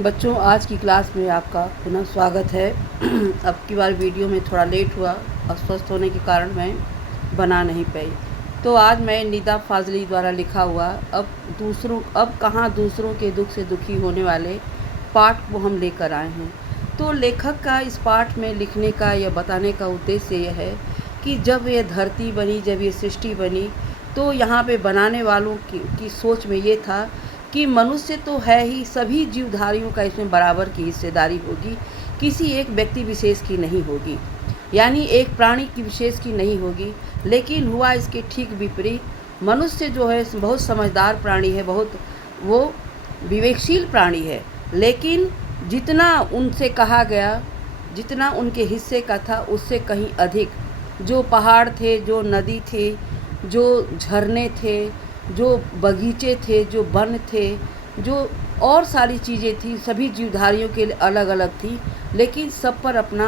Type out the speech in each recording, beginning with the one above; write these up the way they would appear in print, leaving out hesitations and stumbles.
बच्चों, आज की क्लास में आपका पुनः स्वागत है। अब की बार वीडियो में थोड़ा लेट हुआ, अस्वस्थ होने के कारण मैं बना नहीं पाई। तो आज मैं निदा फाजली द्वारा लिखा हुआ अब कहाँ दूसरों के दुख से दुखी होने वाले पाठ को हम लेकर आए हैं। तो लेखक का इस पाठ में लिखने का या बताने का उद्देश्य यह है कि जब ये धरती बनी, जब ये सृष्टि बनी, तो यहाँ पे बनाने वालों की सोच में ये था कि मनुष्य तो है ही, सभी जीवधारियों का इसमें बराबर की हिस्सेदारी होगी, किसी एक व्यक्ति विशेष की नहीं होगी, यानी एक प्राणी की विशेष की नहीं होगी। लेकिन हुआ इसके ठीक विपरीत। मनुष्य जो है बहुत समझदार प्राणी है, बहुत वो विवेकशील प्राणी है, लेकिन जितना उनसे कहा गया, जितना उनके हिस्से का था, उससे कहीं अधिक जो पहाड़ थे, जो नदी थे, जो झरने थे, जो बगीचे थे, जो वन थे, जो और सारी चीज़ें थी, सभी जीवधारियों के लिए अलग अलग थी, लेकिन सब पर अपना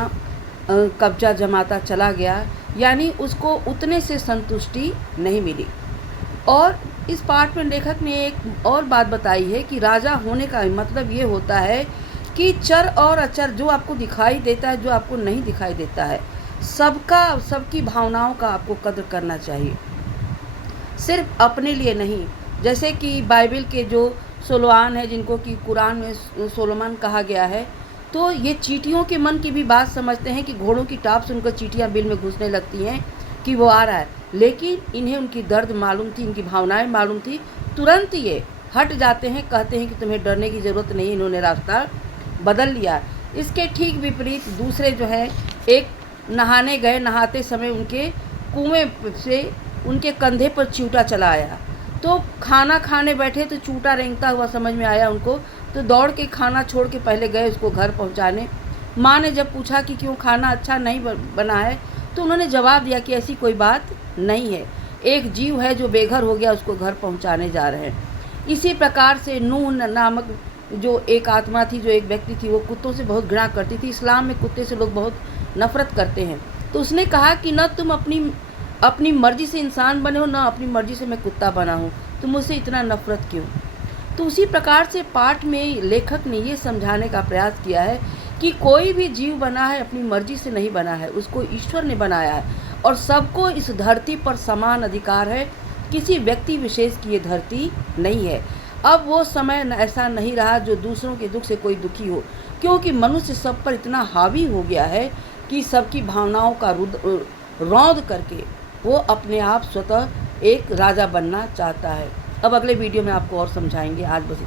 कब्जा जमाता चला गया, यानी उसको उतने से संतुष्टि नहीं मिली। और इस पाठ में लेखक ने एक और बात बताई है कि राजा होने का मतलब ये होता है कि चर और अचर, जो आपको दिखाई देता है, जो आपको नहीं दिखाई देता है, सबकी भावनाओं का आपको कद्र करना चाहिए, सिर्फ अपने लिए नहीं। जैसे कि बाइबल के जो सोलोमान है, जिनको कि कुरान में सोलोमन कहा गया है, तो ये चींटियों के मन की भी बात समझते हैं कि घोड़ों की टाप सुनकर चींटियाँ बिल में घुसने लगती हैं कि वो आ रहा है, लेकिन इन्हें उनकी दर्द मालूम थी, इनकी भावनाएं मालूम थी, तुरंत ये हट जाते हैं, कहते हैं कि तुम्हें डरने की ज़रूरत नहीं, इन्होंने रास्ता बदल लिया। इसके ठीक विपरीत दूसरे जो है, एक नहाने गए, नहाते समय उनके कुएं से उनके कंधे पर चूटा चला आया, तो खाना खाने बैठे तो चूटा रेंगता हुआ समझ में आया उनको, तो दौड़ के खाना छोड़ के पहले गए उसको घर पहुंचाने। माँ ने जब पूछा कि क्यों, खाना अच्छा नहीं बना है, तो उन्होंने जवाब दिया कि ऐसी कोई बात नहीं है, एक जीव है जो बेघर हो गया, उसको घर पहुंचाने जा रहे हैं। इसी प्रकार से नूह नामक जो एक आत्मा थी, जो एक व्यक्ति थी, वो कुत्तों से बहुत घृणा करती थी। इस्लाम में कुत्ते से लोग बहुत नफरत करते हैं, तो उसने कहा कि न तुम अपनी मर्जी से इंसान बने हो, ना अपनी मर्जी से मैं कुत्ता बना हूँ, तो मुझसे इतना नफरत क्यों। तो उसी प्रकार से पाठ में लेखक ने ये समझाने का प्रयास किया है कि कोई भी जीव बना है अपनी मर्जी से नहीं बना है, उसको ईश्वर ने बनाया है, और सबको इस धरती पर समान अधिकार है, किसी व्यक्ति विशेष की ये धरती नहीं है। अब वो समय ऐसा नहीं रहा जो दूसरों के दुख से कोई दुखी हो, क्योंकि मनुष्य सब पर इतना हावी हो गया है कि सबकी भावनाओं का रौंद करके वो अपने आप स्वतः एक राजा बनना चाहता है। अब अगले वीडियो में आपको और समझाएंगे। आज बस